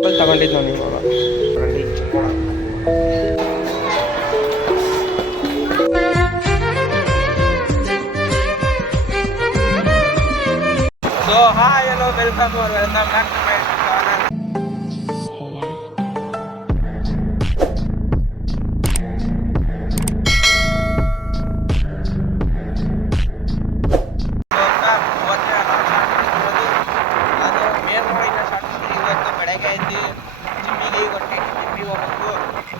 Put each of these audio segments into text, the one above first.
ಚಪ್ಪಲ್ ತಗೊಂಡಿದ್ದು ನಾನು ಇವಾಗ ತಗೊಂಡು so hi hello welcome are welcome back to my channel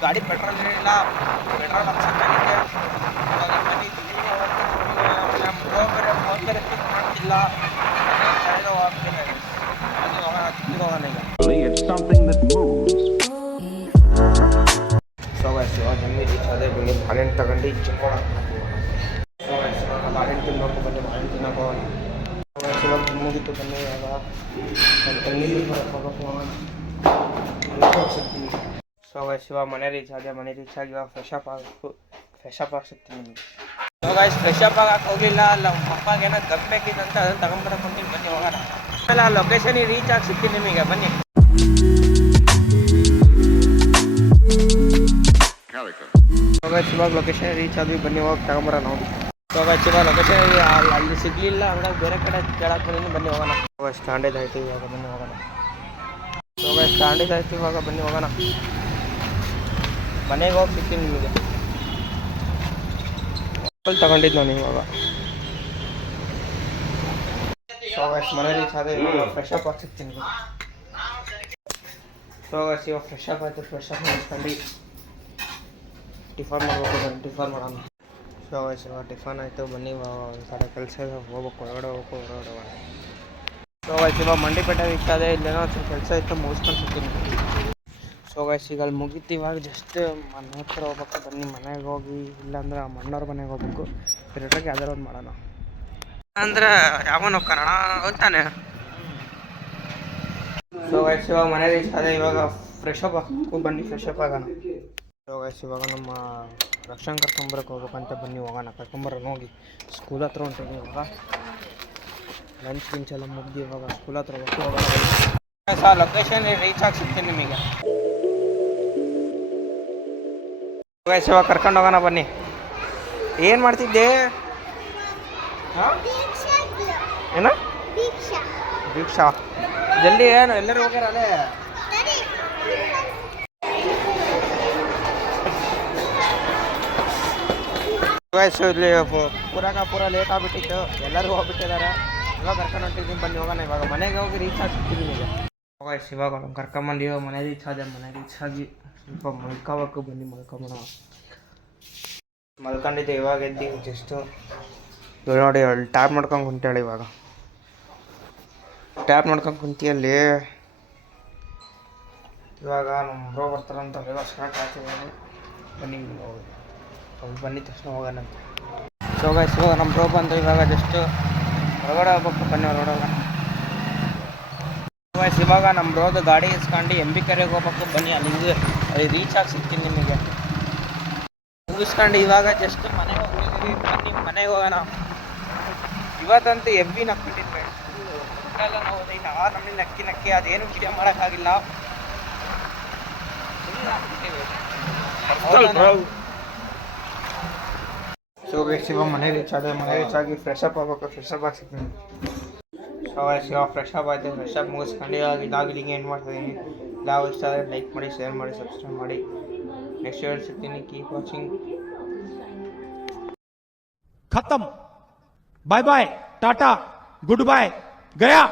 ಗಾಡಿ ಪೆಟ್ರೋಲ್ ಇಲ್ಲ ಪೆಟ್ರೋಲ್ ಹಾಕ್ಸಕ್ಕಾಗಿದ್ದೆ ಇವಾಗ ಬನ್ನಿ ಜಿಮ್ಮಿಗೆ ಹೋಗ್ಬೇಕು ನಮ್ಮ ಫೋನ್ ಬೇರೆ ಫೋನ್ ಬೇರೆ ಪಿಕ್ ಮಾಡ್ತಿಲ್ಲ ಅದೇ ಕಳೆದ ಹೋಗ್ತೀನಿ ಅದು ಹೋಗೋಣ ಜಿಮ್ಮಿಗೆ ಹೋಗೋಣ ಈಗ It's something that moves. So guys ಇವಾಗ ಜಿಮ್ಮಿಗೆ ರೀಚ್ ಆದೆ ಬನ್ನಿ ಬಾಳೆಹಣ್ಣು ತಗೊಂಡು ಜಿಮ್ ಹೋಗೋಣ ಸೊ ಗೈಸ್ ಇವಾಗ ಬಾಳೆಹಣ್ಣು ತಿನ್ನೋಕೆ ಬಂದು ಬಾಳೆಹಣ್ಣು ತಿನ್ನೋಕೆ ಹೋಗೋಣ ಸೊ ಗೈಸ್ ಇವಾಗ ಜಿಮ್ ಮುಗೀತು ಬನ್ನಿ ಇವಾಗ ನನ್ನ ತಂಗಿಗೆ ಬರಕ್ಕೆ ಹೋಗಕ್ಕೆ ಹೋಗೋಣ ಸೊ ಗಾಯ್ಸ್ ಇವಾಗ ಮನೆ ರೀಚ್ ಆದೆ ಮನೆ ರೀಚ್ ಆಗಿ ಇವಾಗ ಫ್ರೆಶ್ ಅಪ್ ಆಗಬೇಕು ಫ್ರೆಶ್ ಅಪ್ ಆಗ್ಸಿರ್ತೀನಿ ನಿಮಗೆ ಸೊ ಗಾಯ್ಸ್ ಫ್ರೆಶ್ ಅಪ್ ಆಗಕ್ಕೆ ಹೋಗಿಲ್ಲ ಅಲ್ಲ ಅಪ್ಪಗೆ ಏನೋ ದಮ್ ಬೇಕಿತ್ತಂತ ಅದನ್ನು ತಗೊಂಬರಕ್ಕೆ ಹೊಂಟೀನಿ ಬನ್ನಿ ಹೋಗೋಣ ಆಮೇಲೆ ಆ ಲೊಕೇಶನಿಗೆ ರೀಚ್ ಆಗಿ ಸಿಗ್ತೀನಿ ನಿಮಗೆ ಬನ್ನಿ Calico. ಸೊ ಗೈಸ್ ಇವಾಗ ಲೊಕೇಶನ್ ರೀಚ್ ಆದ್ವಿ ಬನ್ನಿ ಹೋಗಿ ತಗೊಂಬರೋಣ ನೋಡಿ ಸೊ ಗಾಯ್ಸ್ ಇವಾಗ ಲೊಕೇಶನ್ ಅಲ್ಲಿ ಅಲ್ಲಿ ಸಿಗ್ಲಿಲ್ಲ ಹಂಗಾಗಿ ಬೇರೆ ಕಡೆ ಕೇಳಕ್ಕೆ ಬಂದಿನಿ ಬನ್ನಿ ಹೋಗೋಣ ಸ್ಟ್ಯಾಂಡೇಜ್ ಇವಾಗ ಬನ್ನಿ ಹೋಗೋಣ ಸೊ ಗಾಯ್ಸ್ ಸ್ಟ್ಯಾಂಡೇಜ್ ಆಯ್ತು ಇವಾಗ ಬನ್ನಿ ಹೋಗೋಣ ಮನೆಗೆ ಹೋಗಿ ಸಿಗ್ತೀನಿ ನಿಮಗೆ. ಚಪ್ಪಲ್ ತಗೊಂಡಿದ್ದು ನಾನು ಇವಾಗ. ಸೊ ಗಾಯ್ಸ್ ಮನೆ ರೀಚ್ ಆದ್ರೆ ಇವಾಗ ಫ್ರೆಶ್ ಅಪ್ ಆಗಿ ಸಿಗ್ತೀನಿ ಸೊ ಗೈಸ್ ಇವಾಗ ಫ್ರೆಶ್ ಅಪ್ ಆಯ್ತು. ಫ್ರೆಶ್ ಅಪ್ ಮಾಡಿಸ್ಕೊಂಡು ಟಿಫನ್ ಮಾಡ್ಬೇಕು ಟಿಫನ್ ಮಾಡೋಣ. ಸೊ ಗೈಸ್ ಇವಾಗ ಟಿಫನ್ ಆಯಿತು. ಬನ್ನಿ ಒಂದು ಕೆಲಸ ಹೋಗ್ಬೇಕು. ಹೊರಗಡೆ ಹೋಗ್ಬೇಕು. ಹೊರಗಡೆ ಹೋಗೋಣ. ಸೊ ಗೈಸ್ ಇವಾಗ ಮಂಡಿಪೇಟೆ ರೀಚ್ ಇಲ್ಲೇನೋ ಒಂದು ಕೆಲಸ ಇತ್ತು. ಮುಗಿಸ್ಕೊಂಡು ಸಿಗ್ತೀನಿ ಸೊ ಗೈಸ್ ಈಗ ಅಲ್ಲಿ ಮುಗೀತು. ಇವಾಗ ಜಸ್ಟ್ ಮನೆ ಹತ್ರ ಹೋಗ್ಬೇಕು. ಬನ್ನಿ ಮನೆಗೆ ಹೋಗಿ. ಇಲ್ಲಾಂದ್ರೆ ನಮ್ಮ ಅಣ್ಣವ್ರ ಮನೆಗೆ ಹೋಗ್ಬೇಕು. ಎರಡರಾಗ ಯಾವ್ದಾರು ಒಂದು ಮಾಡೋಣ. ಅಂದ್ರೆ ಯಾವನ್ ಹೋಗ್ಕಣ ಹೋಗ್ತಾನೆ ಸೊ ಗೈಸ್ ಇವಾಗ ಮನೆ ರೀಚ್ ಅದೇ. ಇವಾಗ ಫ್ರೆಶ್ ಅಪ್ ಬನ್ನಿ. ಫ್ರೆಶ್ ಅಪ್ ಆಗೋಣ. ಸೊ ಗೈಸ್ ಇವಾಗ ನಮ್ಮ ರಕ್ಷಣ್ ಕರ್ಕೊಂಬರಕ್ಕೆ ಹೋಗ್ಬೇಕಂತ ಬನ್ನಿ. ಹೋಗೋಣ. ಕರ್ಕೊಂಬರೋಣ ಹೋಗಿ. ಸ್ಕೂಲ್ ಹತ್ರ ಹೊಂಟೀನಿ ಇವಾಗ. ಲಂಚ್ ಗಿಂಚ್ ಎಲ್ಲ ಮುಗ್ದು ಇವಾಗ ಸ್ಕೂಲ್ ಹತ್ರ ಹೋಗೋಣ. ಲೊಕೇಶನ್ ರೀಚ್ ಆಗಿ ಸಿಗ್ತೀನಿ ನಿಮಗೆ. ಗೈಸ್ ಇವಾಗ ಕರ್ಕೊಂಡು ಹೋಗೋಣ ಬನ್ನಿ. ಏನು ಮಾಡ್ತಿದ್ದೆ? ಏನ? ದೀಕ್ಷಾ. ಜಲ್ದಿ ಏನು, ಎಲ್ಲರೂ ಹೋಗ್ಯಾರಲ್ಲೇ? ವಯಸ್ಸು ಇಲ್ಲಿ ಪೂರಾಗ ಪೂರ ಲೇಟ್ ಆಗ್ಬಿಟ್ಟಿತ್ತು. ಎಲ್ಲರೂ ಹೋಗ್ಬಿಟ್ಟಿದ್ದಾರೆ ಇವಾಗ ಕರ್ಕೊಂಡು ಹೊಂಟಿದ್ದೀನಿ. ಬನ್ನಿ, ಹೋಗೋಣ ಇವಾಗ. ಮನೆಗೆ ಹೋಗಿ ರೀಚ್ ಆಗ್ತಿದ್ದೀನಿ ಈಗ. ವಯಸ್ಸು ಇವಾಗ ಕರ್ಕೊಂಬಂದು ಇವಾಗ ಮನೆ ರೀಚ್ ಆದೆ ಮನೆ ರೀಚ್ ಆಗಿ ಸ್ವಲ್ಪ ಮಲ್ಕೋಬೇಕು ಬನ್ನಿ ಮಲ್ಕೊಂಬೋಣ ಮಲ್ಕೊಂಡಿದ್ದೆ, ಇವಾಗ ಎದ್ದು ಜಸ್ಟು ಇವಾಗ ನೋಡಿ ಅವಳು ಟ್ಯಾಪ್ ಮಾಡ್ಕೊಂಡು ಕುಂತಾಳೆ ಇವಾಗ. ಟ್ಯಾಪ್ ಮಾಡ್ಕೊಂಡು ಕುಂತಿಯಲ್ಲಿ. ಇವಾಗ ನಮ್ಮ ಬ್ರೋ ಬರ್ತಾರಂತ ಇವಾಗ ಸ್ಟಾರ್ಟ್ ಆಗ್ತಿದ್ದಾನೆ ಬನ್ನಿ ಅವ್ರು ಬಂದಿದ ತಕ್ಷಣ ಹೋಗೋಣ ಅಂತ. ಸೊ ಗೈಸ್ ಇವಾಗ ನಮ್ಮ ಬ್ರೋ ಬಂದು ಇವಾಗ ಜಸ್ಟು ಹೊರಗಡೆ ಹೋಗ್ಬೇಕು. ಬನ್ನಿ, ಹೊರಗಡೆ ಗೈಸ್ ಇವಾಗ ನಮ್ಮ ಬ್ರೋದು ಗಾಡಿ ಇಸ್ಕೊಂಡು ಎಂ ಬಿ ಕೆರೆಗೆ ಹೋಗ್ಬೇಕು. ಬನ್ನಿ, ಅಲ್ಲಿಂದ ಅಲ್ಲಿ ರೀಚ್ ಆಗಿ ಸಿಗ್ತೀನಿ ನಿಮಗೆ. ಮುಗಿಸ್ಕೊಂಡು ಇವಾಗ ಜಸ್ಟ್ ಮನೆಗೆ ಹೋಗ್ತಿದ್ದೀವಿ ಬನ್ನಿ ಮನೆಗೆ ಹೋಗೋಣ. ಇವತ್ತಂತೂ ಎಬ್ಬಿ ನಕ್ಬಿಟ್ಟಿದ್ವಿ. ಎಲ್ಲ ನಾವು ಆ ನಮ್ಮನೆ ನಕ್ಕಿ ನಕ್ಕಿ ಅದೇನು ವಿಡಿಯೋ ಮಾಡೋಕ್ಕಾಗಿಲ್ಲ. ಸೊ ಬೇಕು ಶಿವ ಮನೆ ರೀಚ್ ಆದ. ಮನೆ ರೀಚ್ ಆಗಿ ಫ್ರೆಶ್ ಅಪ್ ಆಗ್ಬೇಕು. ಫ್ರೆಶ್ ಅಪ್ ಆಗ್ಸಿದ್ದೀನಿ ಸೊ ಗೈಸ್ ಇವಾಗ ಫ್ರೆಶ್ ಅಪ್ ಆಯ್ತು. ಫ್ರೆಶ್ ಅಪ್ ಮುಗಿಸ್ಕೊಂಡು ಇವಾಗ ಇದಾಗ ಇಲ್ಲಿಗೆ ಏನು ಮಾಡ್ತಾಯಿದ್ದೀನಿ લાવ સ્ટાર લાઈક મળે શેર મળે સબસ્ક્રાઈબ મળે. નેક્સ્ટ યર સિટીની કીપ વોચિંગ ખતમ. Bye bye tata good bye ગયા